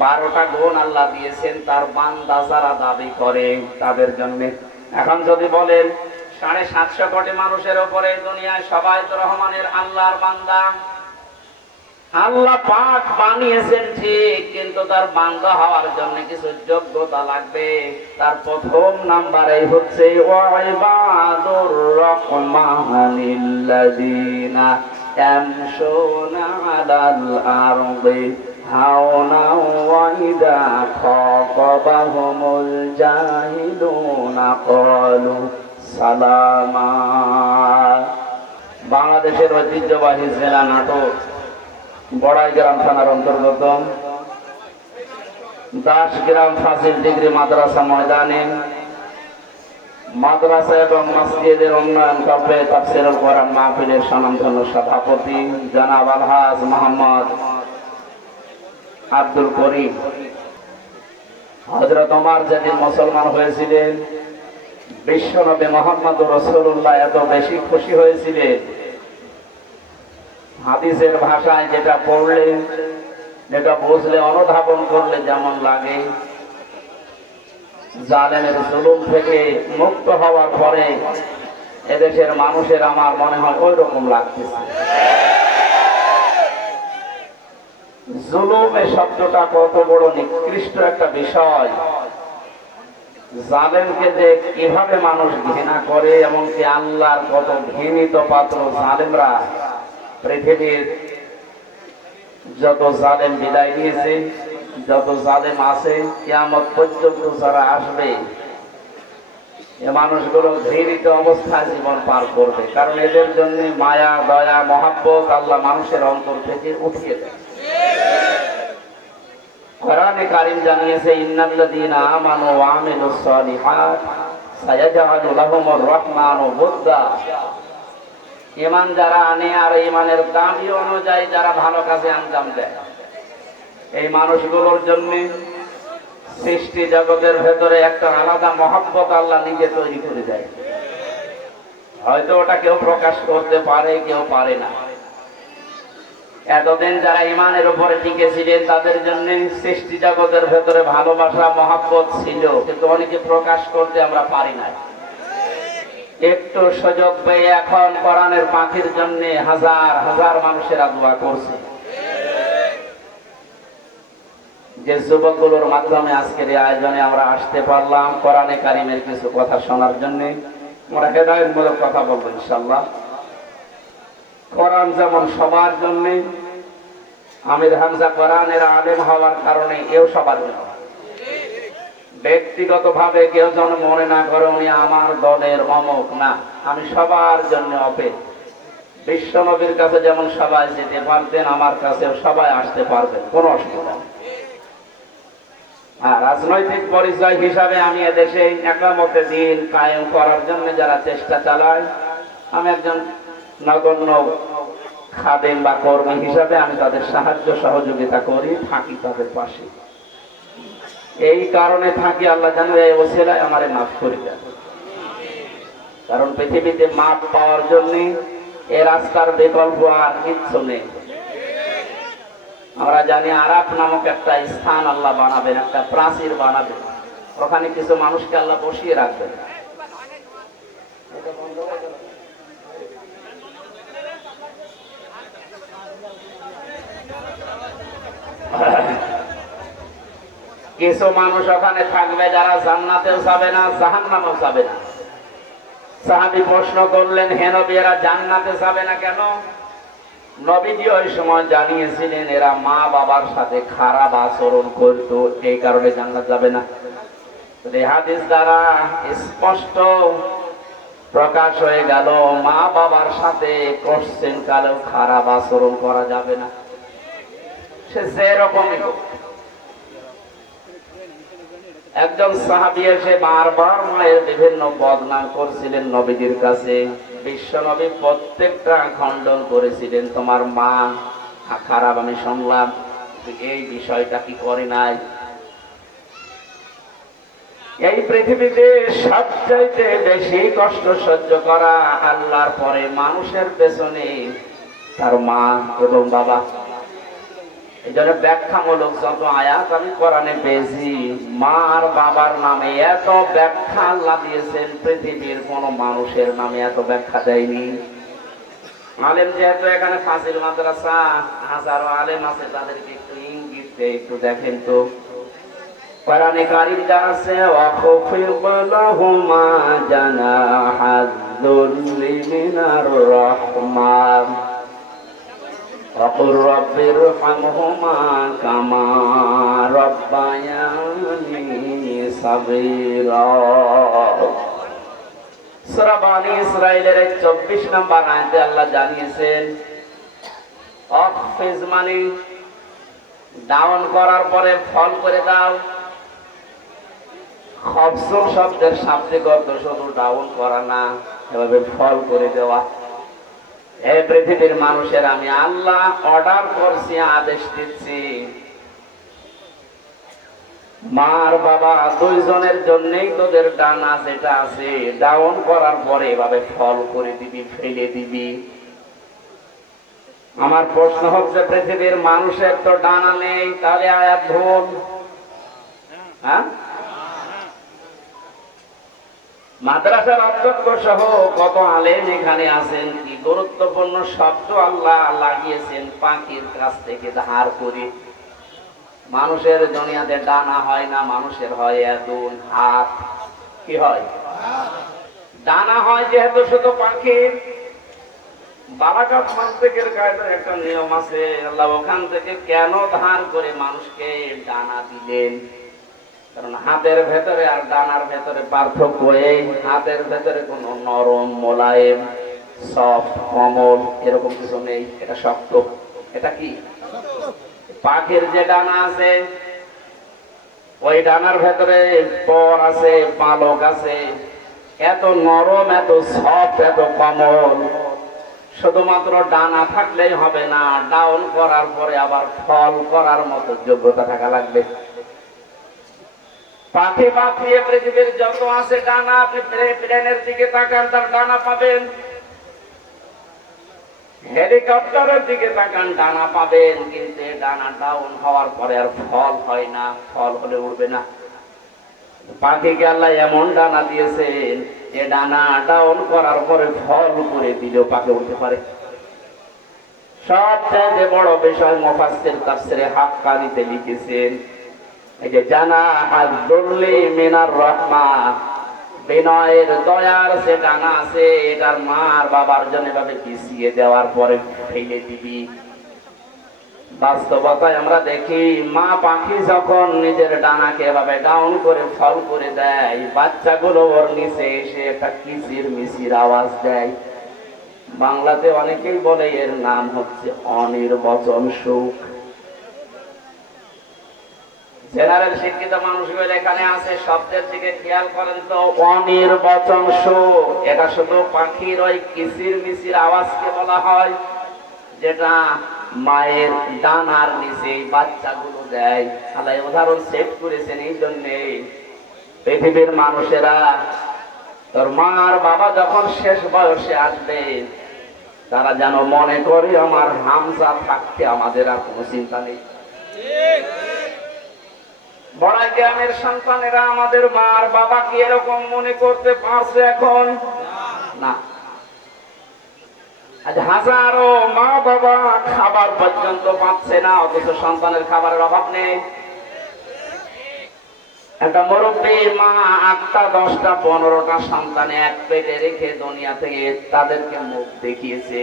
12টা গুণ আল্লাহ দিয়েছেন তার বান্দা যারা দাবি করে তাদের জন্য। এখন যদি বলেন 750 কোটি মানুষের উপরে দুনিয়ায় সবাই তো রহমানের আল্লাহর বান্দা, আল্লাহ পাক বানিয়েছেন ঠিক, কিন্তু তার বান্দা হওয়ার জন্য কিছু যোগ্যতা লাগবে। তার প্রথম নাম্বারে হচ্ছে ওয়াইবাদুর রহমানিল্লাযিনা ইয়ামশুনা আলাল আরদি হাওনা ওয়া ইযা খাতাবাহুমুল জাহিলুনা ক্বালু সালামা। বাংলাদেশের ঐতিহ্যবাহী জেলা নাটোর বড়াইগ্রাম থানার অন্তর্গত দাসগ্রাম ফাজিল ডিগ্রি মাদ্রাসা ময়দানে মাদ্রাসা এবং মসজিদের উন্নয়ন কল্পে তাফসীরুল কোরআন মাহফিলের স্বনামধন্য সভাপতি জনাব আলহাজ মোহাম্মদ আব্দুল করিম। হযরত ওমর যেদিন মুসলমান হয়েছিলেন, বিশ্বনবী মুহাম্মদুর রাসূলুল্লাহ এত বেশি খুশি হয়েছিলেন, হাদিসের ভাষায় যেটা পড়লে, যেটা বুঝলে, অনুধাবন করলে যেমন লাগে, জালেমের জুলুম থেকে মুক্ত হওয়ার পরে এদেশের মানুষের আমার মনে হয় ওই রকম লাগতেছে। জুলুম এই শব্দটা কত বড় নিকৃষ্ট একটা বিষয়। জালেমকে যে কিভাবে মানুষ ঘৃণা করে, এমনকি আল্লাহর কত ঘৃণিত পাত্র জালেমরা। পৃথিবীর যত জালেম বিদায় নিয়েছে, যত জালেম আছে, কিয়ামত পর্যন্ত যারা আসবে, এ মানুষগুলো ঘৃণিত অবস্থায় জীবন পার করবে, কারণ এদের জন্য মায়া, দয়া, মহব্বত আল্লাহ মানুষের অন্তর থেকে উঠিয়ে দেয়। কোরআনে কারীম জানিয়েছে, ইন্নাল্লাযীনা আমানু ওয়া আমিলুস সালিহাত সায়াজআলু লাহুমুর রাহমানু বুদ্দা। ঈমান যারা আনে আর ঈমানের দাবি অনুযায়ী যারা ভালো কাজে আঞ্জাম দেয়, এই মানুষগুলোর জন্য সৃষ্টি জগতের ভেতরে একটা আলাদা মহব্বত আল্লাহ নিজে তৈরি করে দেয়। হয়তো ওটা কেউ প্রকাশ করতে পারে, কেউ পারে না। এতদিন যারা ঈমানের উপরে টিকে ছিলেন তাদের জন্য সৃষ্টি জগতের ভেতরে ভালোবাসা, মহব্বত ছিল, কিন্তু অনেকে প্রকাশ করতে আমরা পারি না। একটু সুযোগ পেয়ে এখন কোরআনের পাখির জন্য হাজার হাজার মানুষেরা দোয়া করছে। যে যুবকগুলোর মাধ্যমে আজকের এই আয়োজনে আমরা আসতে পারলাম কোরআনে কারিমের কিছু কথা শোনার জন্য, আমরা হেদায়েতমূলক কথা বলবো ইনশাআল্লাহ। কোরআন যেমন সবার জন্য, আমির হামজা কোরআনের আলেম হওয়ার কারণে এও সবার জন্য। ব্যক্তিগতভাবে কেউ যেন মনে না করে উনি আমার দলের অমুক, না, আমি সবার জন্য অপেক্ষা। বিশ্ব নবীর কাছে যেমন সবাই যেতে পারতেন, আমার কাছেও সবাই আসতে পারবেন, কোনো অসুবিধা নেই। আর রাজনৈতিক পরিচয় হিসাবে আমি এদেশে একামতে দিন কায়েম করার জন্য যারা চেষ্টা চালায়, আমি একজন নগণ্য খাদেম বা কর্মী হিসাবে আমি তাদের সাহায্য সহযোগিতা করি, থাকি তাদের পাশে। এই কারণে থাকি, আল্লাহ যেন এই ওসিলায় আমারে মাফ করে দেন। কারণ পৃথিবীতে মাপ পাওয়ার জন্য এ রাস্তার বিকল্প আর কিচ্ছু নেই। আমরা জানি আরাফ নামক একটা স্থান আল্লাহ বানাবেন, একটা প্রাচীর বানাবেন, ওখানে কিছু মানুষকে আল্লাহ বসিয়ে রাখবেন। কিছু মানুষ ওখানে থাকবে যারা জান্নাতেও যাবে না, জাহান্নামেও যাবে না। সাহাবী প্রশ্ন করলেন, হে নবী, এরা জান্নাতে যাবে না কেন? নবীজি ওই সময় জানিয়েছিলেন এরা মা বাবার সাথে খারাপ আচরণ করত, এই কারণে জান্নাত যাবে না। এই হাদিস দ্বারা স্পষ্ট প্রকাশ হয়ে গেল মা বাবার সাথে কোশ্চেন কালেও খারাপ আচরণ করা যাবে না, সে যেরকমই হোক। একজন সাহাবী এসে বারবার মায়ের বিভিন্ন বদনাম করছিলেন নবীজির কাছে। বিশ্ব নবী প্রত্যেকটা খণ্ডন করেছিলেন, তোমার মা খারাপ আমি শুনলাম, এই বিষয়টা কি করে নাই। এই পৃথিবীতে সবচাইতে বেশি কষ্ট সহ্য করা আল্লাহর পরে মানুষের পেছনে তার মা এবং বাবা। এই জন্য ব্যাখ্যামূলক যত আয়াত আমি কোরআনে পেয়েছি, মা আর বাবার নামে এত ব্যাখ্যা আল্লাহ দিয়েছেন, পৃথিবীর কোন মানুষের নামে এত ব্যাখ্যা দেয়নি। আলেম যেহেতু এখানে ফাজিল মাদ্রাসা, হাজারো আলেম আছে, তাদেরকে একটু ইঙ্গিত দিয়ে একটু দেখেন তো কোরআনে কারীম যা আছে, ওয়াখফিদ লাহুমা জানাহাদ-দুল্লি মিনার রাহমাহ ওয়াকুর রাব্বিরহামহুমা কামা রাব্বায়ানি সাগীরা। সূরা বনী ইসরাঈলের 24 নম্বর আয়াতে আল্লাহ জানিয়েছেন, ওয়াখফিজ মানে ডাউন করার পরে ফল করে দাও। খফসুল শব্দের শাব্দিক অর্থ শুধু ডাউন করা না, এভাবে ফল করে দেওয়া। এই পৃথিবীর মানুষের আমি আল্লাহ অর্ডার করছি, আদেশ দিচ্ছি, মার বাবা দুইজনের জন্যই তোদের ডানা যেটা আছে ডাউন করার পরে এভাবে ফল করে দিবি, ফেলে দিবি। আমার প্রশ্ন হচ্ছে, পৃথিবীর মানুষের তো ডানা নেই, তাহলে আয়াত ভুল। হ্যাঁ, মাদ্রাসার অধ্যক্ষ সহ কত আলেম এখানে আছেন, কি গুরুত্বপূর্ণ শব্দ আল্লাহ লাগিয়েছেন পাখির কাছ থেকে ধার করে। মানুষের দুনিয়াতে ডানা হয় না, মানুষের হয় এদুন, হাত। কি হয়? ডানা হয় যেহেতু শুধু পাখির। বালাগাত মানতিকের কায়দার একটা নিয়ম আছে, আল্লাহ ওখান থেকে কেন ধার করে মানুষকে ডানা দিলেন? কারণ হাতের ভেতরে আর ডানার ভেতরে পার্থক্য এই, হাতের ভেতরে কোনো নরম, মোলায়েম, সফট, কোমল এরকম কিছু নেই, এটা শক্ত। এটা কি? পাখির যে ডানা আছে, ওই ডানার ভেতরে পর আছে, পালক আছে, এত নরম, এত সফট, এত কোমল। শুধুমাত্র ডানা থাকলেই হবে না, ডাউন করার পরে আবার ফল করার মতো যোগ্যতা থাকা লাগবে। পাখি পাখিয়ে পৃথিবীর যত আছে ডানা, আপনি প্লেনের দিকে তাকান, তার ডানা পাবেন। হেলিকপ্টারের দিকে তাকান, ডানা পাবেন। কিন্তু ডানা ডাউন হওয়ার পরে আর ফল হয় না, ফল হলে উড়বে না। পাখিকে আল্লাহ এমন ডানা দিয়েছেন, যে ডানা ডাউন করার পরে ফল করে দিলেও পাখি উঠতে পারে। সবচেয়ে বড় বিষয় মুফাসসির তাফসীরে হাক্কানীতে লিখেছেন, এই যে জানাহাদ-দুল্লি মিনার রাহমাহ, বিনয়ের দয়ার যে ডানা আছে, এটার মার বাবার জন্য এভাবে পিছিয়ে দেওয়ার পরে ফেলে দিবি। বাস্তবতায় আমরা দেখি, মা পাখি যখন নিজের ডানাকে এভাবে ডাউন করে ফল করে দেয়, বাচ্চাগুলো ওর নিচে এসে একটা কিচির মিচির আওয়াজ দেয়। বাংলাতে অনেকেই বলে এর নাম হচ্ছে অনির্বচন সুখ। জেনারেল শিক্ষিত মানুষগুলো এখানে আছে, শব্দের দিকে খেয়াল করেন তো, অনির্বচন সুখ। এটা শুধু পাখির ওই কিচির মিচির আওয়াজকে বলা হয়, যেটা মায়ের ডানার নিচে বাচ্চাগুলো দেয়। আল্লাহ উদাহরণ সেট করেছেন এই জন্যে, পৃথিবীর মানুষেরা তোর মার বাবা যখন শেষ বয়সে আসবে, তারা যেন মনে করে আমার হামজা থাকতে আমাদের আর কোনো চিন্তা নেই। বড় গ্রামের সন্তানেরা আমাদের মার বাবা কি এরকম মনে করতে পারছে এখন? না। আজ হাজারো মা বাবা খাবার পর্যন্ত পাচ্ছে না, অথচ সন্তানের খাবারের অভাব নেই। একটা মুরব্বী মা 8টা 10টা 15টা সন্তান এক পেটে রেখে দুনিয়া থেকে তাদেরকে মুখ দেখিয়েছে।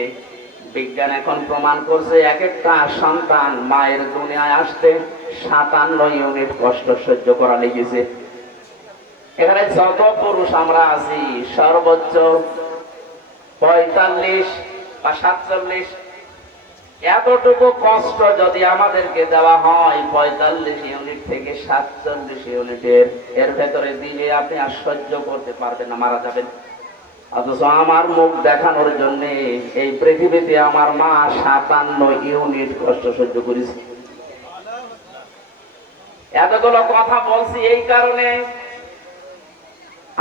বিজ্ঞান এখন প্রমাণ করছে, এক একটা সন্তান মায়ের দুনিয়ায় আসতে 57 ইউনিট কষ্ট সহ্য করা লেগেছে। এখানে যত পুরুষ আমরা আছি, সর্বোচ্চ 45 বা 47, এতটুকু কষ্ট যদি আমাদেরকে দেওয়া হয়, 45 ইউনিট থেকে 47 ইউনিটের, এর ভেতরে দিলে আপনি আর সহ্য করতে পারবেন না, মারা যাবেন। অথচ আমার মুখ দেখানোর জন্য এই পৃথিবীতে আমার মা 57 ইউনিট কষ্ট সহ্য করেছে। এতগুলো কথা বলছি এই কারণে,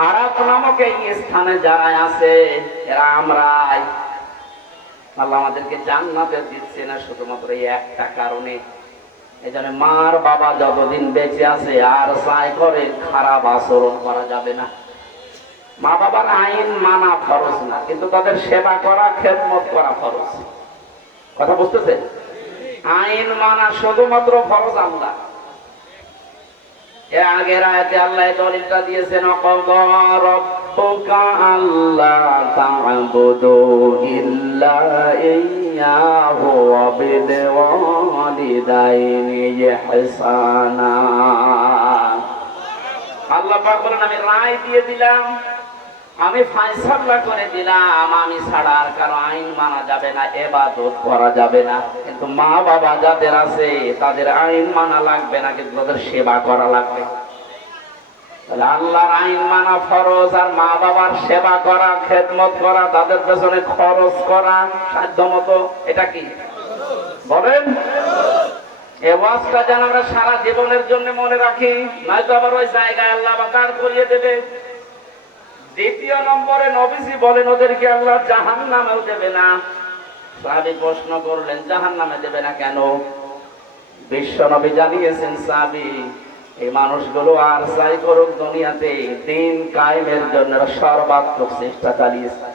আরাফ নামক এই স্থানে যারা আছে, এরা আমরাই। আল্লাহ আমাদেরকে জান্নাতে দিচ্ছে না শুধুমাত্র এই একটা কারণে, এই জন্য মার বাবা যতদিন বেঁচে আছে আর চাই করে খারাপ আচরণ করা যাবে না। মা বাবার আইন মানা ফরজ না, কিন্তু তাদের সেবা করা, খেদমত করা ফরজ। কথা বুঝতেছে? আইন মানা শুধুমাত্র ফরজ আল্লাহ। এর আগের আয়াতে আল্লাহ দলিলটা দিয়েছেন, ওয়াকাযা রাব্বুকা আল্লা তা'বুদু ইল্লা ইয়্যাহু ওয়া বিল ওয়ালিদাইনি ইহসানা। আল্লাহ পাক বলেন, আমি রায় দিয়ে দিলাম, আমি ফায়সালা করে দিলাম, আমি ছাড়া আর কারো আইন মানা যাবে না, ইবাদত করা যাবে না। কিন্তু মা বাবা যাদের আছে তাদের আইন মানা লাগবে না, কিন্তু তাদের সেবা করা লাগবে। তাহলে আল্লাহর আইন মানা ফরজ, আর মা বাবার সেবা করা, খেদমত করা, তাদের পেছনে খরচ করা সাধ্যমতো, এটা কি বলেন? এই ওয়াজটা যেন আমরা সারা জীবনের জন্য মনে রাখি, নয়তো আবার ওই জায়গায় আল্লাহ আবার দাঁড় করিয়ে দেবে। দ্বিতীয় নম্বরে নবীজি বলেন ওদেরকে আল্লাহ জাহান্নামেও দেবে না। সাহাবী প্রশ্ন করলেন, জাহান্নামে দেবে না কেন? বিশ্ব নবী জানিয়েছেন, সাহাবী, এই মানুষগুলো আর যাই করুক দুনিয়াতে, দিন কায়েমের জন্য সর্বাত্মক চেষ্টা চালিয়েছে।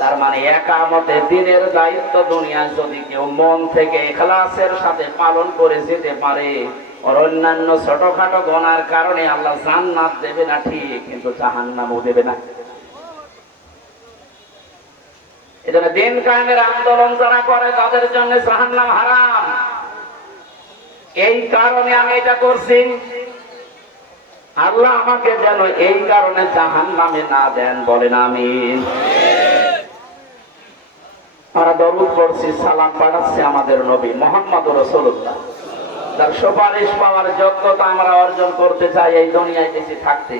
তার মানে একামতে দিনের দায়িত্ব দুনিয়ায় যদি কেউ মন থেকে ইখলাসের সাথে পালন করে যেতে পারে, আর অন্যান্য ছোটখাটো গুনার কারণে আল্লাহ জান্নাত দেবে না ঠিক, কিন্তু জাহান্নামও দেবে না। এজন্য দিন কায়েমের আন্দোলন যারা করে তাদের জন্য জাহান্নাম হারাম। এই কারণে আমি এটা করছি, আল্লাহ আমাকে যেন এই কারণে জাহান্নামে না দেন, বলেন আমিন। আমরা দরুদ পড়ছি, সালাম পাঠাচ্ছি আমাদের নবী মুহাম্মদুর রাসূলুল্লাহ, যার সুপারিশ পাওয়ার যোগ্যতা আমরা অর্জন করতে চাই এই দুনিয়ায় বেঁচে থাকতে।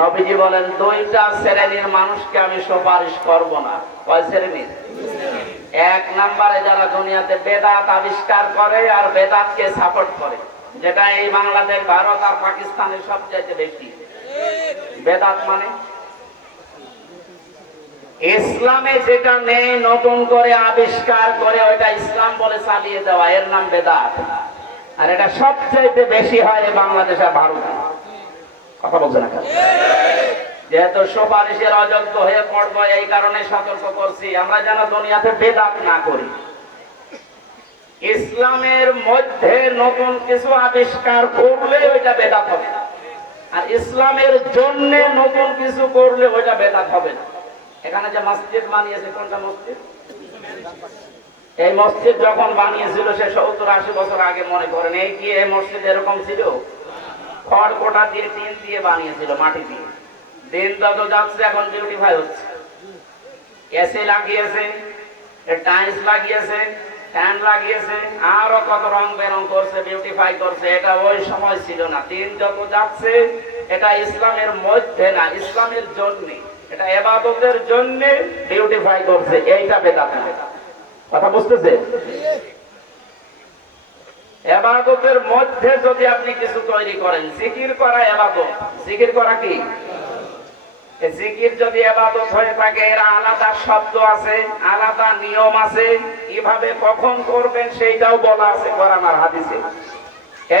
নবীজি বলেন, দুইটা শ্রেণীর মানুষকে আমি সুপারিশ করব না। কয় শ্রেণীর? এক নম্বরে যারা দুনিয়াতে বেদাত আবিষ্কার করে আর বেদাতকে সাপোর্ট করে, যেটা এই বাংলাদেশ, ভারত আর পাকিস্তানের সবচেয়ে বেশি। বেদাত মানে ইসলামে যেটা নেই নতুন করে আবিষ্কার করে ওইটা ইসলাম বলে চালিয়ে দেওয়া, এর নাম বেদাত। আর এটা সবচেয়ে বেশি হয় বাংলাদেশ আর ভারতে। কথা বলছে না? যেহেতু সুপারিশের অযোগ্য হয়ে পড়বো, এই কারণে সতর্ক করছি, আমরা যেন দুনিয়াতে বেদাত না করি। ইসলামের মধ্যে নতুন কিছু আবিষ্কার করলে ওইটা বেদাত হবে, আর ইসলামের জন্য নতুন কিছু করলে ওইটা বেদাত হবে না। এখানে যে মসজিদ বানিয়েছে, কোনটা মসজিদ? এই মসজিদ যখন বানিয়েছিল সে 70-80 বছর আগে, মনে করেন এই কি এই মসজিদ এরকম ছিল? খড়কোটা দিয়ে, টিন দিয়ে বানিয়েছিল, মাটি দিয়ে। দিন যত যাচ্ছে এখন বিউটিফাই হচ্ছে, এসি লাগিয়েছে, টাইলস লাগিয়েছে, ফ্যান লাগিয়েছে, আরো কত রং বেরং করছে, বিউটিফাই করছে। এটা ওই সময় ছিল না। দিন যত যাচ্ছে, এটা ইসলামের মধ্যে না, ইসলামের জন্য, এটা ইবাদতের জন্য বিউটিফাই করছে, এইটা বেদাত না। কথা বুঝতেছে? ইবাদতের মধ্যে যদি আপনি কিছু তৈরি করেন, জিকির করা ইবাদত। জিকির করা কি? জিকির যদি ইবাদত হয়ে থাকে, এর আলাদা শব্দ আছে, আলাদা নিয়ম আছে, কিভাবে কখন করবেন সেইটাও বলা আছে কোরআন আর হাদিসে।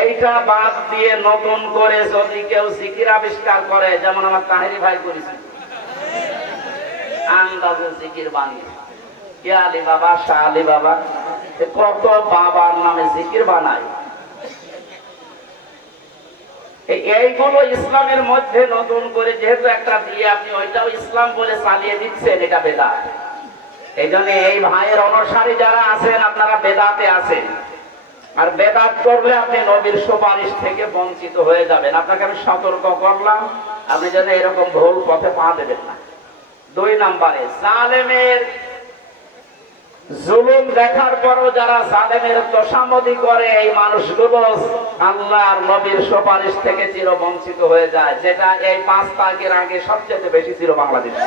এইটা বাদ দিয়ে নতুন করে যদি কেউ জিকির আবিষ্কার করে, যেমন আমার তাহেরি ভাই করেছে, আন্দাজে জিকির বানিয়ে, ইয়া আলী বাবা, শাহ আলী বাবা, কত বাবার নামে জিকির বানায়। এইগুলো ইসলামের মধ্যে নতুন করে যেহেতু একটা দিয়ে আপনি ওইটাও ইসলাম বলে চালিয়ে দিচ্ছেন, এটা বেদাত। এই জন্য এই ভাইয়ের অনুসারী যারা আছেন, আপনারা বেদাতে আছেন, আর বেদাত করলে আপনি নবীর সুপারিশ থেকে বঞ্চিত হয়ে যাবেন। আপনাকে আমি সতর্ক করলাম, আপনি যেন এরকম ভুল পথে পা দেবেন না। 2 নম্বরে, জালেমের জুলুম দেখার পরও যারা জালেমের তোষামদি করে, এই মানুষগুলো আল্লাহর নবীর সুপারিশ থেকে চিরবঞ্চিত হয়ে যায়, যেটা এই 5 তারিখের আগে সবচেয়ে বেশি ছিল বাংলাদেশে।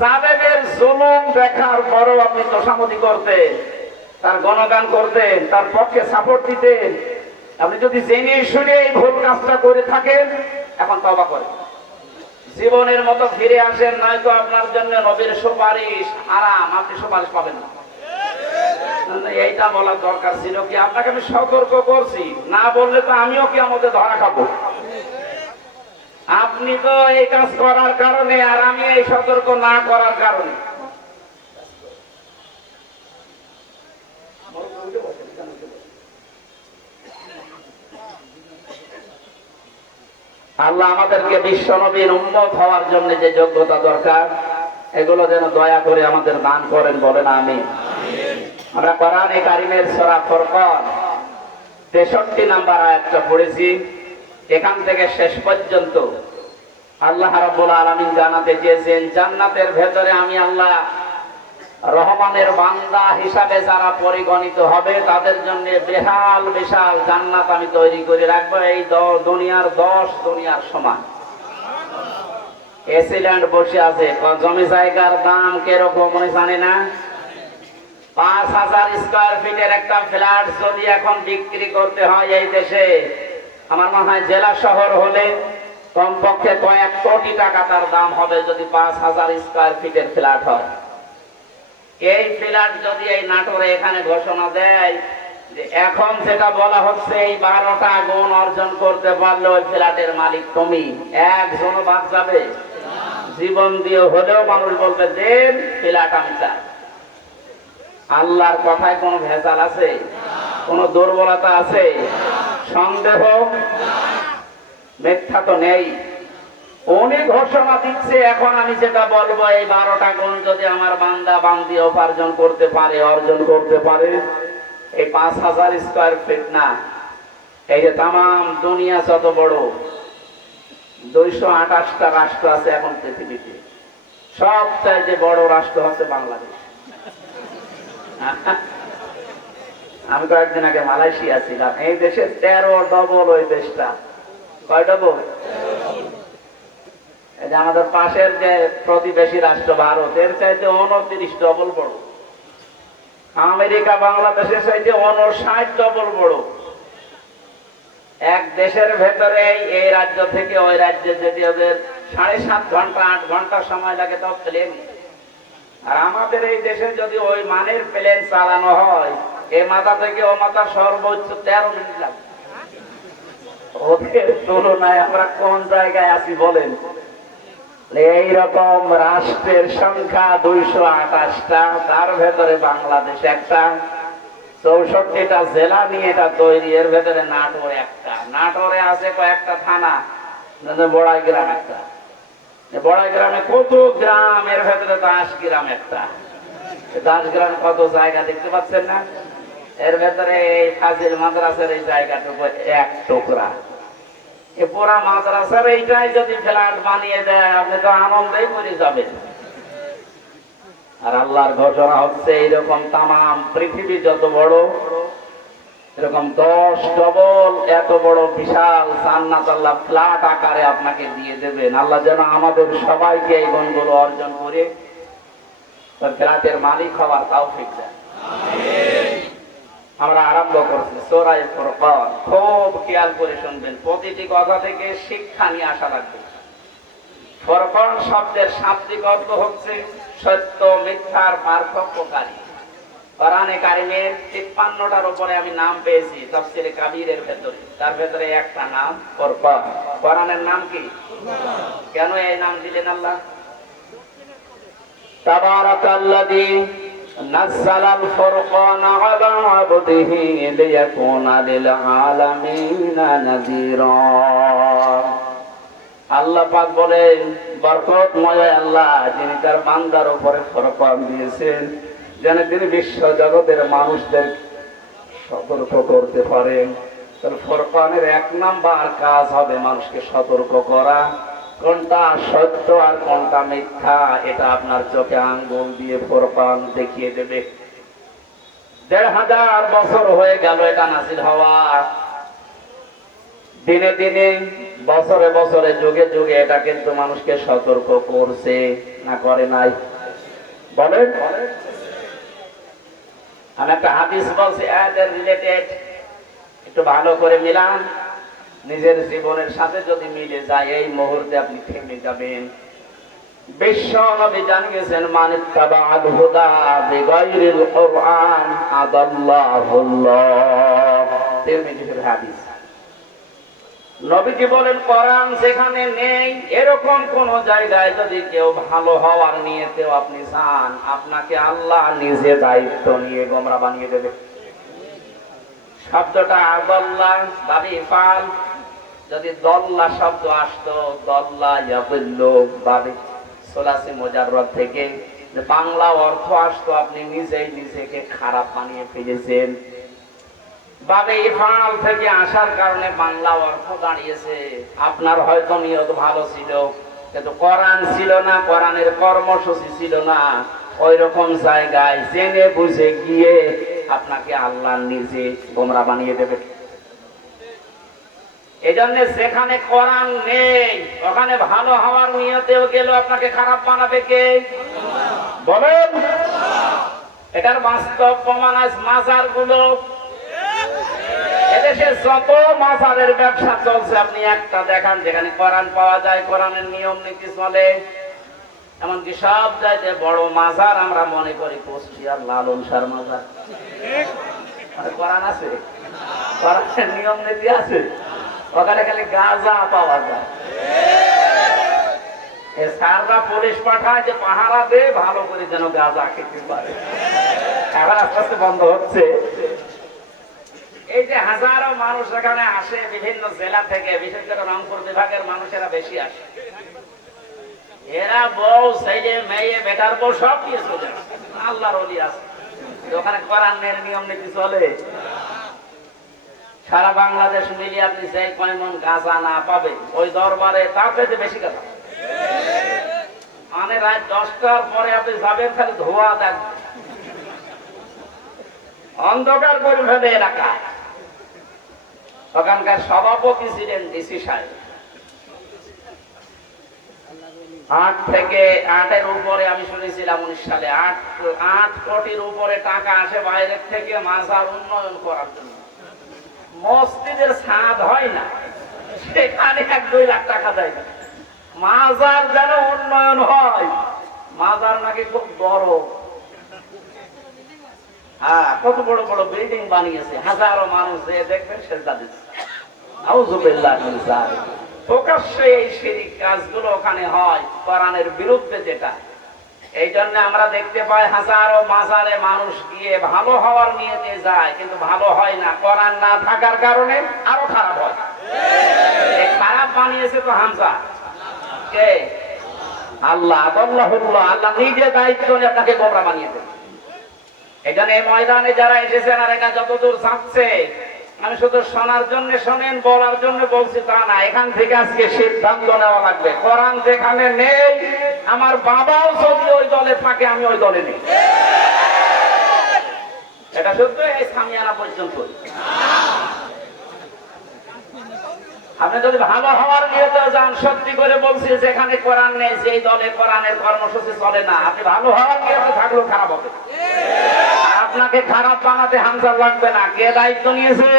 জালেমের জুলুম দেখার পরও আপনি তোষামদি করতেন, তার গণগান করতেন, তার পক্ষে সাপোর্ট দিতেন। আপনি যদি জেনে শুনে এই ভুল কাজটা করে থাকেন, এখন তওবা করেন, জীবনের মতো ফিরে আসেন, নয়তো আপনার জন্য নবীর সুপারিশ আরাম, আপনি সুপারিশ পাবেন না। এইটা বলার দরকার ছিল কি? আপনাকে আমি সতর্ক করছি, না বললে তো আমিও কি আমাদের ধরা খাবো। আপনি তো এই কাজ করার কারণে, আর আমি এই সতর্ক না করার কারণে। আল্লাহ আমাদেরকে বিশ্ব নবীর উম্মত হওয়ার জন্য যে যোগ্যতা দরকার, এগুলো যেন দয়া করে আমাদের দান করেন, বলেন আমিন। আমরা কোরআনে কারিমের সূরা ফুরকান 63 নম্বর আয়াতটা পড়েছি। এখান থেকে শেষ পর্যন্ত আল্লাহ রাব্বুল আলামিন জানাতে চেয়েছেন, জান্নাতের ভেতরে আমি আল্লাহ রহমানের বান্দা হিসাবে যারা পরিগণিত হবে তাদের জন্য বেহাল বিশাল জান্নাত আমি তৈরি করে রাখবো, এই দুনিয়ার 10 দুনিয়ার সমান। এসিল্যান্ড বসে আছে, জমি জায়গার দাম কিরকম উনি জানে না? 5000 স্কয়ার ফিটের একটা ফ্ল্যাট যদি এখন বিক্রি করতে হয় এই দেশে, আমার মনে হয় জেলা শহর হলে কমপক্ষে কয়েক কোটি টাকা তার দাম হবে, যদি 5000 স্কয়ার ফিটের ফ্ল্যাট হয়। এই ফ্ল্যাট যদি এই নাটোরে এখানে ঘোষণা দেয় যে এখন যেটা বলা হচ্ছে, এই 12টা গুণ অর্জন করতে পারলে ওই ফ্ল্যাটের মালিক তুমি, একজনও বাদ যাবে? জীবন দিয়ে হলেও মানুষ বলবে দেন ফ্ল্যাট আমি চাই। আল্লাহর কথায় কোনো ভেজাল আছে? কোনো দুর্বলতা আছে? সন্দেহ, মিথ্যা তো নেই। উনি ঘোষণা দিচ্ছে এখন আমি যেটা বলবো, এই 12টা গুণ যদি আমার বান্দা বান্দি উপার্জন করতে পারে, অর্জন করতে পারে, এই 5000 স্কয়ার ফিট না, এই যে তাম দুনিয়া যত বড় 228টা রাষ্ট্র আছে এখন পৃথিবীতে, সবচাইতে বড় রাষ্ট্র হচ্ছে বাংলাদেশ। আমি কয়েকদিন আগে মালয়েশিয়া ছিলাম, এই দেশের 13 ডবল ওই দেশটা। কয় ডবল? এই যে আমাদের পাশের যে প্রতিবেশী রাষ্ট্র ভারত, এর চাইতে 29 ডবল বড়। আমেরিকা বাংলাদেশের চাইতে 59 ডবল বড়। এক দেশের ভেতরে এই রাজ্য থেকে ওই রাজ্যে যেতে ওদের 7.5 ঘন্টা 8 ঘন্টা সময় লাগে, তো প্লেন। আর আমাদের এই দেশে যদি ওই মানের প্লেন চালানো হয়, এই মাথা থেকে ও মাথা সর্বোচ্চ 13 মিনিট লাগে। ওদের তুলনায় আমরা কোন জায়গায় আছি বলেন? এইরকম রাষ্ট্রের সংখ্যা 228টা, তার ভেতরে বাংলাদেশ একটা। 64টা জেলা নিয়ে এটা তৈরি, এর ভেতরে নাটোর একটা। নাটোরে আছে কয়েকটা থানা, বড়াই গ্রাম একটা। বড়াই গ্রামে কত গ্রাম, এর ভেতরে 10 গ্রাম একটা। 10 গ্রাম কত জায়গা দেখতে পাচ্ছেন না? এর ভেতরে এই ফাজিল মাদ্রাসার এই জায়গাটুকু এক টুকরা। এ পুরা মাদ্রাসার এইটাই যদি ফ্ল্যাট বানিয়ে দেয়, আপনি তো আনন্দেই মরে যাবেন। আর আল্লাহর ঘোষণা হচ্ছে এইরকম তাম পৃথিবী যত বড়, এরকম 10 ডবল এত বড় বিশাল জান্নাত আল্লাহ ফ্ল্যাট আকারে আপনাকে দিয়ে দেবেন। আল্লাহ যেন আমাদের সবাইকে এই গুণগুলো অর্জন করে ফ্ল্যাটের মালিক হওয়ার তৌফিক দেন। আমরা আরম্ভ করছি সূরা ফুরকান। খুব খেয়াল করে শুনবেন, প্রতিটি কথা থেকে শিক্ষা নিয়ে আসা লাগবে। ফুরকান শব্দের শাব্দিক অর্থ হচ্ছে সত্য মিথ্যার পার্থক্যকারী। কোরআনে কারিমের 53টার উপরে আমি নাম পেয়েছি তাফসীরে কাবীরের ভেতরে, তার ভেতরে একটা নাম ফুরকান। কোরআনের নাম কি? কেন এই নাম দিলেন আল্লাহ? তাবারাকাল্লাযী নাযালাল ফুরকানা আলা আবদিহি লিয়াকুনা লিল আলামিনা নাযীরা। আল্লাহ পাক বলেন, বরকতময় আল্লাহ যিনি তার বান্দার উপরে ফুরকান দিয়েছেন, যেন তিনি বিশ্ব জগতের মানুষদের সতর্ক করতে পারেন। তাহলে ফুরকানের 1 নাম্বার কাজ হবে মানুষকে সতর্ক করা, কোনটা সত্য আর কোনটা মিথ্যা এটা আপনার চোখে আঙ্গুল দিয়ে ফুরকান দেখিয়ে দেবে। 1500 বছর হয়ে গেল এটা নাযিল হওয়া। দিনে দিনে বছরে বছরে যুগে যুগে এটা কিন্তু মানুষকে সতর্ক করছে, না করে নাই? বলেন। আমি একটা হাদিস বলছি, এদের রিলেটেড, একটু ভালো করে মিলান। নিজের জীবনের সাথে যদি মিলে যায়, এই মুহূর্তে আপনি থেমে যাবেন। বিশ্ব নবী জানিয়েছেন, মান ইত্তাবাআল হুদা বিগাইরিল কুরআন আদাল্লাহুল্লাহ। তিরমিজির হাদিস। নবীজি বলেন, কোরআন যেখানে নেই এরকম কোন জায়গায় যদি কেউ ভালো হওয়ার নিয়েতেও আপনি চান, আপনাকে আল্লাহ নিজে দায়িত্ব নিয়ে গোমরা বানিয়ে দেবে। শব্দটা আদাল্লাহ ভাবি ফাল, যদি দল্লা শব্দ আসতো, দল্লা ইয়াদিল্লু ভাবি সোলাসি মুজাররদ থেকে বাংলা অর্থ আসতো, আপনি নিজেই নিজেকে খারাপ বানিয়ে ফেলেছেন। বাবে ইফাল থেকে আসার কারণে বাংলা অর্থ দাঁড়িয়েছে। আপনার হয়তো নিয়ত ভালো ছিল, কিন্তু কোরআন ছিল না, কোরআনের কর্মসূচি ছিল না। ওই রকম জায়গায় জেনে বুঝে গিয়ে আপনাকে আল্লাহ নিজে গোমরা বানিয়ে দেবে। এজন্য যেখানে কোরআন নেই ওখানে ভালো হওয়ার নিয়তেও গেল আপনাকে খারাপ বানাবে কে বলেন? এটার বাস্তব প্রমাণ আজ মাজার গুলো। এদেশে যত মাজারের ব্যবসা চলছে আপনি একটা দেখান যেখানে কোরআন পাওয়া যায়, কোরআনের নিয়ম নীতি চলে। এমনকি সব চাইতে বড় মাজার আমরা মনে করি কুষ্টিয়ার লালন শাহর মাজার। কোরআন আছে, কোরআনের নিয়ম নীতি আছে, ওখানে খালি গাঁজা পাওয়া যায়। সাররা পুলিশ পাঠায় যে পাহারা দে ভালো করে যেন গাঁজা খেতে পারে। এখন আস্তে আস্তে বন্ধ হচ্ছে। এই যে হাজারো মানুষ এখানে আসে বিভিন্ন জেলা থেকে, বিশেষ করে রংপুর বিভাগের মানুষেরা বেশি আসে। এরা বউ ছেলে মেয়ে বেটার বউ সব নিয়ে চলে আসে, আল্লাহর ওলি আছে। ওখানে কোরআনের নিয়ম নীতি চলে। সারা বাংলাদেশ মিলিয়ে আপনি যে কয় মন গাঁজা না পাবে ওই দরবারে তার পেতে বেশি কথা। মানে রাত 10টার পরে আপনি যাবেন খালি ধোয়া দেখবেন, অন্ধকার করে ফেলে এলাকা। ওখানকার সভাপতি ছিলেন ডিসি সাহেব। 8 থেকে 8-এর উপরে আমি শুনেছিলাম 19 সালে 8 কোটির উপরে টাকা আসে বাইরের থেকে মাজার উন্নয়ন করার জন্য। মসজিদের ছাদ হয় না, সেখানে 1-2 লাখ টাকা দেয় না। মাজার যেন উন্নয়ন হয়। মাজার নাকি খুব বড়, হ্যাঁ কত বড় বড় বিল্ডিং বানিয়েছে, হাজারো মানুষ যে দেখবেন সেজদা দিচ্ছে। আউযুবিল্লাহি মিন যালিক। প্রকাশ্যে এই শিরক কাজগুলো ওখানে হয় কোরআনের বিরুদ্ধে যেটা। এই জন্য আমরা দেখতে পাই হাজারো মাজারে মানুষ গিয়ে ভালো হওয়ার নিয়তে যায়, কিন্তু ভালো হয় না। কোরআন না থাকার কারণে আরো খারাপ হয়। এই খারাপ বানিয়েছে তো হামজা কে? আল্লাহ। আল্লাহুল্লাহ, আল্লাহ নিজে দায়িত্ব নিয়ে আপনাকে গোমরা বানিয়ে দেবে। এই জন্য এই ময়দানে যারা এসেছেন আর এটা যতদূর যাচ্ছে, আমি শুধু শোনার জন্য শোনেন, বলার জন্য বলছি তা না। এখান থেকে আজকে সিদ্ধান্ত নেওয়া লাগবে। কোরআন যেখানে নেই, আমার বাবাও যদি ওই দলে থাকে আমি ওই দলে নেই। এটা শুধু এই সামিয়ানা পর্যন্ত। আপনি যদি ভালো হওয়ার নিয়তে যান, সত্যি করে বলছি যেখানে কোরআন নেই সেই দলে কোরআনের কর্মসূচি চলে না। আপনি ভালো হওয়ার নিয়তে থাকলেও খারাপ হবে। আপনাকে খারাপ বানাতে হামজা লাগবে না। কে দায়িত্ব নিয়েছে?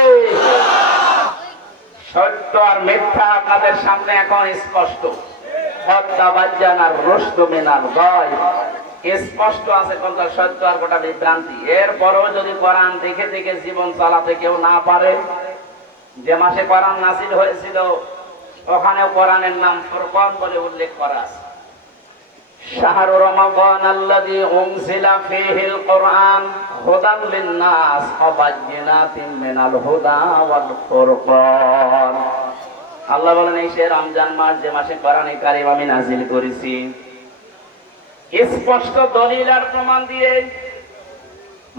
সত্য আর মিথ্যা আপনাদের সামনে এখন স্পষ্ট। স্পষ্ট আছে কোনটা সত্য আর কোনটা বিভ্রান্তি। এরপরেও যদি কোরআন দেখে দেখে জীবন চালাতে কেউ না পারে, যে মাসে কোরআন নাযিল হয়েছিল ওখানেও কোরআনের নাম ফুরকান বলে উল্লেখ করা আছে। শাহরু রমাদান আল্লাযী উনজিলা ফীহিল কুরআন হুদান লিন-নাস ওয়া বায়্যিনাতিন মিনাল হুদা ওয়াল ফুরকান। আল্লাহ বলেন এই সে রমজান মাস যে মাসে কোরআনে কারীম আমি নাযিল করেছি, স্পষ্ট দলিল আর প্রমাণ দিয়ে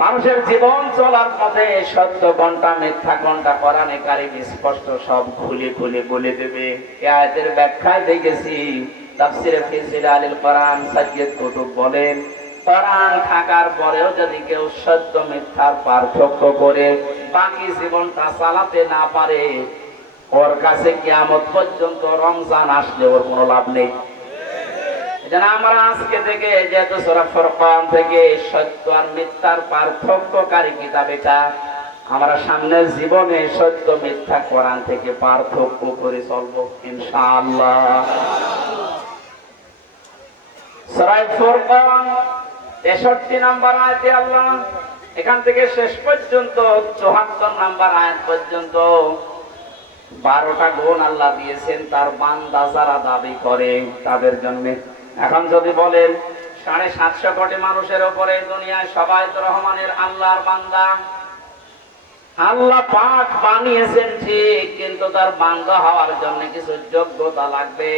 মানুষের জীবন চলার পথে সত্য কোনটা মিথ্যা কোনটা কোরআনে কারীম স্পষ্ট সব খুলে খুলে বলে দেবে। এই আয়াতের ব্যাখ্যায় দেখেছি তাফসীরে ফি জিলালিল কোরআন সাইয়্যিদ কুতুব বলেন, কোরআন থাকার পরেও যদি কেউ সত্য মিথ্যার পার্থক্য করে বাকি জীবনটা চালাতে না পারে, ওর কাছে কিয়ামত পর্যন্ত রমজান আসলে ওর কোনো লাভ নেই। এজন্য আমরা আজকে থেকে যেহেতু সূরা ফুরকান থেকে সত্য আর মিথ্যার পার্থক্যকারী কিতাব এটা, আমরা সামনের জীবনে সত্য মিথ্যা কোরআন থেকে পার্থক্য করে চলবো ইনশাআল্লাহ। সূরা ফুরকান 63 নম্বর আয়াতে আল্লাহ এখান থেকে শেষ পর্যন্ত 74 নম্বর আয়াত পর্যন্ত 12টা গুণ আল্লাহ দিয়েছেন তার বান্দা যারা দাবি করে তাদের জন্য। এখন যদি বলেন 750 কোটি মানুষের উপরে দুনিয়ায় সবাই তো রহমানের আল্লাহর বান্দা, আল্লাহ পাক বানিয়েছেন ঠিক, কিন্তু তার বান্দা হওয়ার জন্য কিছু যোগ্যতা লাগবে।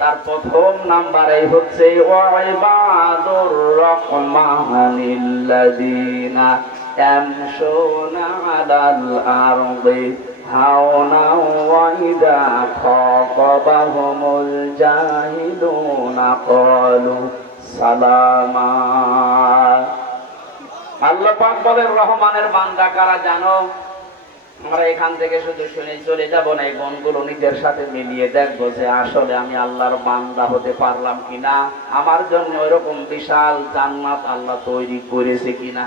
তার প্রথম নাম্বারে হচ্ছে ওয়াইবাদুর রহমানিল্লাযীনা ইয়ামশুনা আলাল আরদি হাওনা ওয়া ইযা খাতাবাহুমুল জাহিলুনা ক্বালু সালামা। আল্লাহ পাক বলেন রহমানের বান্দা কারা জানো? আমরা এখান থেকে শুধু শুনে চলে যাব না, এই গুণগুলো নিজের সাথে মিলিয়ে দেখবো যে আসলে আমি আল্লাহর বান্দা হতে পারলাম কিনা, আমার জন্য ওইরকম বিশাল জান্নাত আল্লাহ তৈরি করেছে কিনা।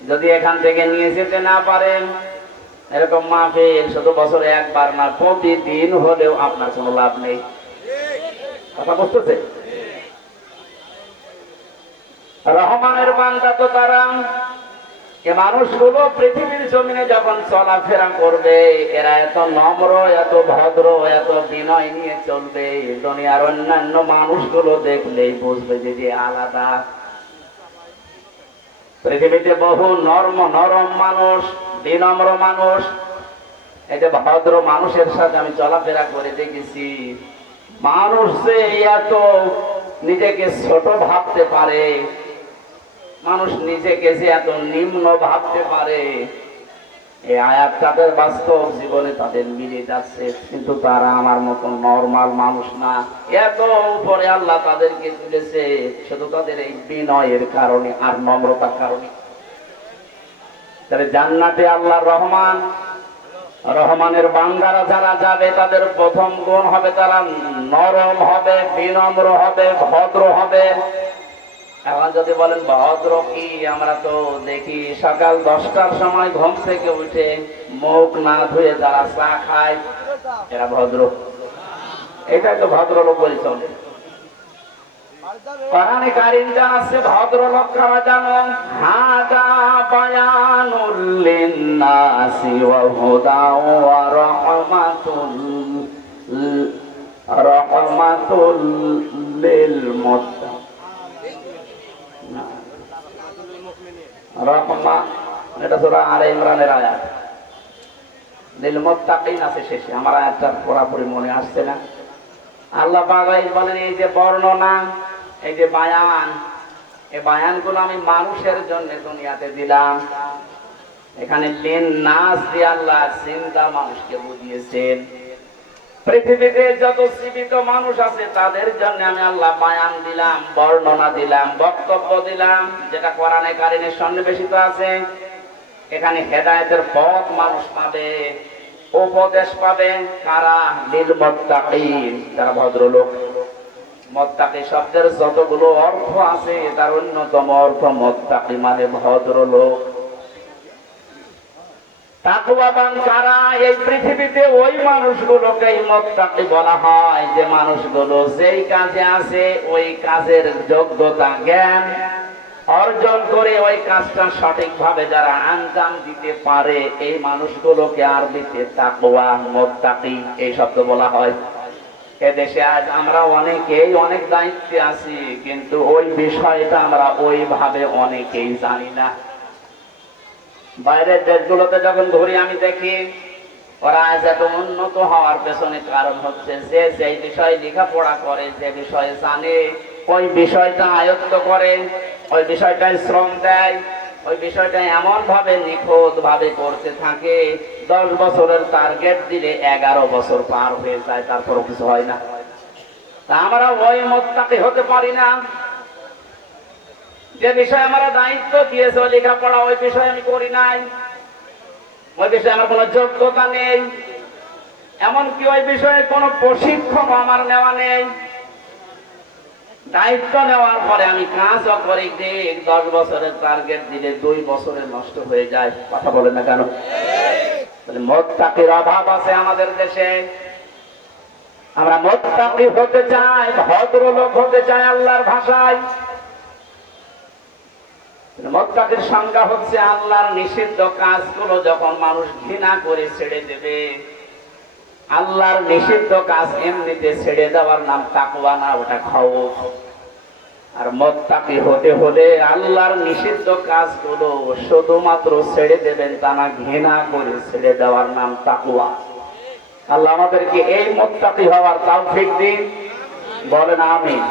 যদি এখান থেকে নিয়ে যেতে না পারেন, এরকম মাহফিল শুধু বছরে একবার না, প্রতিদিন হলেও আপনার কোনো লাভ নেই। কথা বুঝতেছে? রহমানের বান্দা তো তারা, এ মানুষগুলো পৃথিবীর জমিনে যখন চলাফেরা করবে এরা এত নম্র, এত ভদ্র, এত বিনয় নিয়ে চলবে, দুনিয়ার অন্যান্য মানুষগুলো দেখলেই বুঝবে যে আলাদা। পৃথিবীতে বহু নরম মানুষ, বিনম্র মানুষ, এই যে ভদ্র মানুষের সাথে আমি চলাফেরা করে দেখেছি। মানুষ যে এত নিজেকে ছোট ভাবতে পারে, মানুষ নিজেকে যে এত নিম্ন ভাবতে পারে, এই আয়াত তাদের বাস্তব জীবনে তাদের মিলে যাচ্ছে। কিন্তু তারা আমার মতো নরমাল মানুষ না, এত উপরে আল্লাহ তাদেরকে তুলেছে শুধু তাদের এই বিনয়ের কারণে আর নম্রতার কারণে। তাহলে জান্নাতে আল্লাহর রহমানের বান্দারা যারা যাবে তাদের প্রথম গুণ হবে তারা নরম হবে, বিনম্র হবে, ভদ্র হবে। এখন যদি বলেন ভদ্র কি, আমরা তো দেখি সকাল 10টার সময় ঘুম থেকে উঠে মুখ না ধুয়ে যারা চা খায় এরা ভদ্র। এটাই তো ভদ্রলোক বলে চলে। কোরআনে কারীম জানাচ্ছে ভদ্রলোক কারা জানো? হাদা বায়ানুল লিন্নাসি ওয়া হুদা ওয়া রাহমাতুল লিল মুত্তাকিন। রহমা, এটা সূরা আলে ইমরানের আয়াত। লিল মুত্তাকিন আছে শেষে, আমার আয়াতটা পুরোপুরি মনে আসছে না। আল্লাহ পাক বলেন এই যে বর্ণনা, এই যে বায়ান, এই বায়ানগুলো আমি মানুষের জন্য দুনিয়াতে দিলাম। এখানে লিন নাস দিয়ে আল্লাহ চিন্তা মানুষকে বুঝিয়েছেন। পৃথিবীতে যত জীবিত মানুষ আছে তাদের জন্য আমি আল্লাহ বায়ান দিলাম, বর্ণনা দিলাম, বক্তব্য দিলাম, যেটা কোরআনে কারীমে সন্নিবেশিত আছে। এখানে হেদায়েতের পথ মানুষ পাবে, উপদেশ পাবে কারা? লিল মুত্তাকিন, যারা ভদ্রলোক। মুত্তাকি শব্দের যতগুলো অর্থ আছে তার অন্যতম অর্থ মুত্তাকি মানে ভদ্রলোক। তাকওয়াবান কারা? এই পৃথিবীতে ওই মানুষগুলোকেই মুত্তাকি বলা হয় যে মানুষগুলো যেই কাজে আছে ওই কাজের যোগ্যতা জ্ঞান অর্জন করে ওই কাজটা সঠিকভাবে যারা আঞ্জাম দিতে পারে, এই মানুষগুলোকে আরবিতে তাকওয়া, মুত্তাকি এই শব্দ বলা হয়। এদেশে আজ আমরা অনেকেই অনেক দায়িত্বে আছি, কিন্তু ওই বিষয়টা আমরা ওইভাবে অনেকেই জানি না। বাইরের দেশগুলোতে যখন ঘুরি আমি দেখি ওরা আজ এত উন্নত হওয়ার পেছনে কারণ হচ্ছে যে যেই বিষয়ে লেখাপড়া করে, যে বিষয়ে জানে, ওই বিষয়টা আয়ত্ত করে, ওই বিষয়টায় শ্রম দেয়, ওই বিষয়টা এমন ভাবে নিখুঁত ভাবে করতে থাকে, 10 বছরের টার্গেট দিলে 11 বছর পার হয়ে যায়, তারপরও কিছু হয় না। তা আমরা ওই মুত্তাকি হতে পারি না। যে বিষয়ে আমরা দায়িত্ব দিয়েছে লেখাপড়া, ওই বিষয়ে আমি করি নাই, ওই বিষয়ে আমার কোনো যোগ্যতা নেই, এমনকি ওই বিষয়ে কোনো প্রশিক্ষণ আমার নেওয়া নেই। দায়িত্ব নেওয়ার পরে আমি কাজও করি, 10 বছরের টার্গেট দিলে 2 বছরে নষ্ট হয়ে যায়। কথা বলেন না কেন? মুত্তাকির অভাব আছে আমাদের দেশে। আমরা মুত্তাকি হতে চাই, ভদ্রলোক হতে চাই আল্লাহর ভাষায়। মুত্তাকির সংজ্ঞা হচ্ছে আল্লাহর নিষিদ্ধ কাজগুলো যখন মানুষ ঘৃণা করে ছেড়ে দেবে। আল্লাহর নিষিদ্ধ কাজ এমনিতে ছেড়ে দেওয়ার নাম তাকওয়া না, ওটা খাওফ। আর মুত্তাকি হতে হলে আল্লাহর নিষিদ্ধ কাজগুলো শুধুমাত্র ছেড়ে দেবেন তা না, ঘৃণা করে ছেড়ে দেওয়ার নাম তাকওয়া। আল্লাহ আমাদেরকে এই মুত্তাকি হওয়ার তৌফিক দিন, বলেন আমিন।